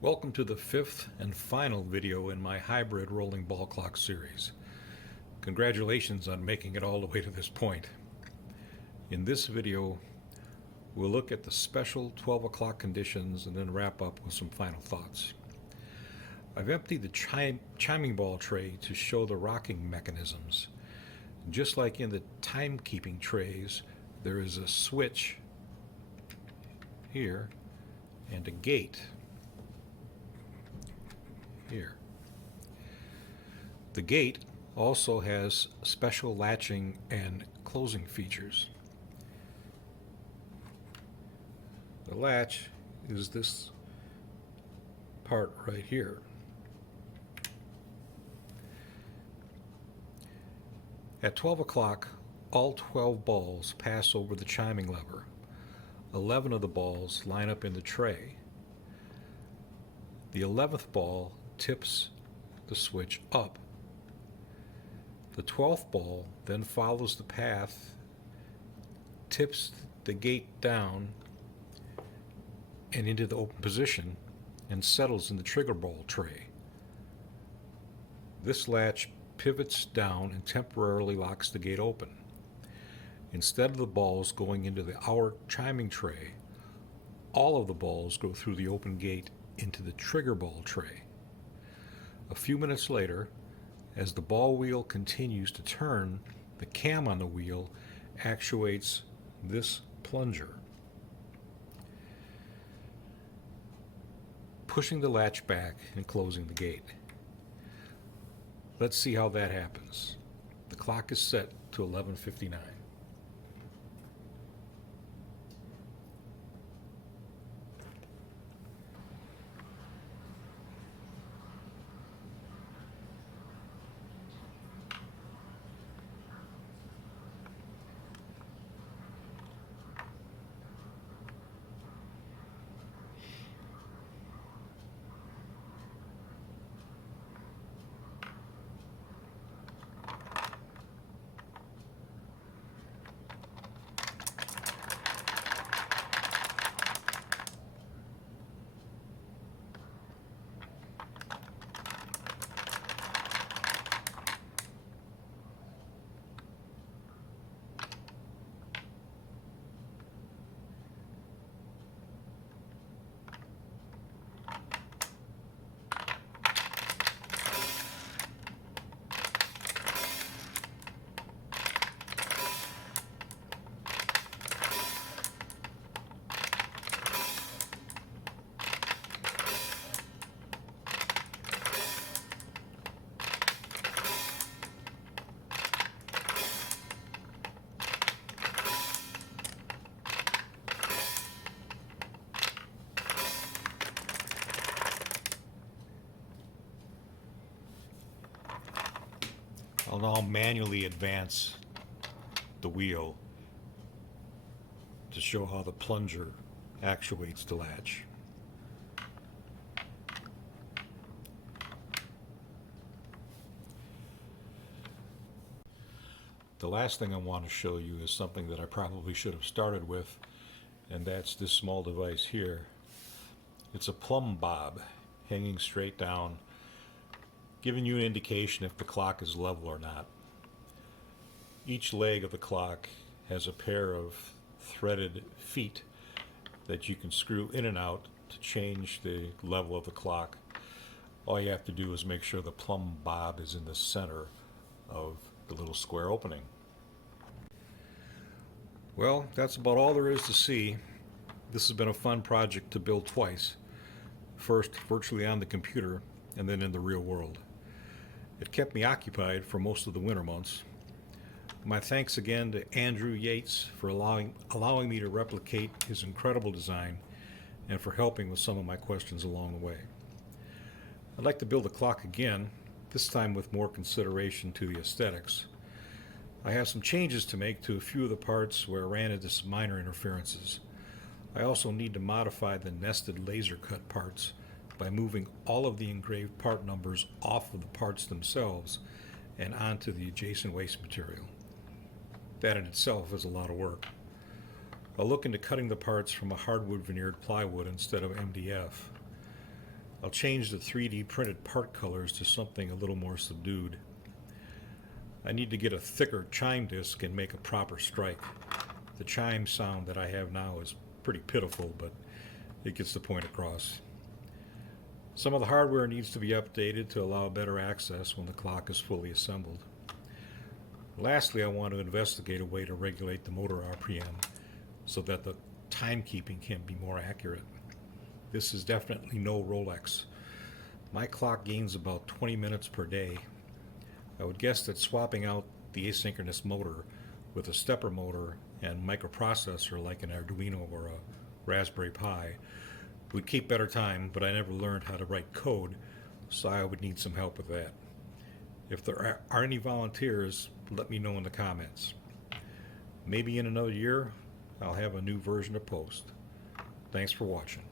Welcome to the fifth and final video in my hybrid rolling ball clock series. Congratulations on making it all the way to this point. In this video, we'll look at the special 12 o'clock conditions and then wrap up with some final thoughts. I've emptied the chiming ball tray to show the rocking mechanisms. Just like in the timekeeping trays, there is a switch here and a gate here. The gate also has special latching and closing features. The latch is this part right here. At 12 o'clock, all 12 balls pass over the chiming lever. 11 of the balls line up in the tray. The 11th ball tips the switch up. The 12th ball then follows the path, tips the gate down and into the open position, and settles in the trigger ball tray. This latch pivots down and temporarily locks the gate open. Instead of the balls going into the hour chiming tray, all of the balls go through the open gate into the trigger ball tray. A few minutes later, as the ball wheel continues to turn, the cam on the wheel actuates this plunger, pushing the latch back and closing the gate. Let's see how that happens. The clock is set to 11:59. I'll now manually advance the wheel to show how the plunger actuates the latch. The last thing I want to show you is something that I probably should have started with, and that's this small device here. It's a plumb bob hanging straight down, giving you an indication if the clock is level or not. Each leg of the clock has a pair of threaded feet that you can screw in and out to change the level of the clock. All you have to do is make sure the plumb bob is in the center of the little square opening. Well, that's about all there is to see. This has been a fun project to build twice. First virtually on the computer, and then in the real world. It kept me occupied for most of the winter months. My thanks again to Andrew Yates for allowing me to replicate his incredible design and for helping with some of my questions along the way. I'd like to build a clock again, this time with more consideration to the aesthetics. I have some changes to make to a few of the parts where I ran into some minor interferences. I also need to modify the nested laser cut parts by moving all of the engraved part numbers off of the parts themselves and onto the adjacent waste material. That in itself is a lot of work. I'll look into cutting the parts from a hardwood veneered plywood instead of MDF. I'll change the 3D printed part colors to something a little more subdued. I need to get a thicker chime disc and make a proper strike. The chime sound that I have now is pretty pitiful, but it gets the point across. Some of the hardware needs to be updated to allow better access when the clock is fully assembled. Lastly, I want to investigate a way to regulate the motor RPM so that the timekeeping can be more accurate. This is definitely no Rolex. My clock gains about 20 minutes per day. I would guess that swapping out the asynchronous motor with a stepper motor and microprocessor like an Arduino or a Raspberry Pi would keep better time, but I never learned how to write code, so I would need some help with that. If there are any volunteers, let me know in the comments. Maybe in another year, I'll have a new version to post. Thanks for watching.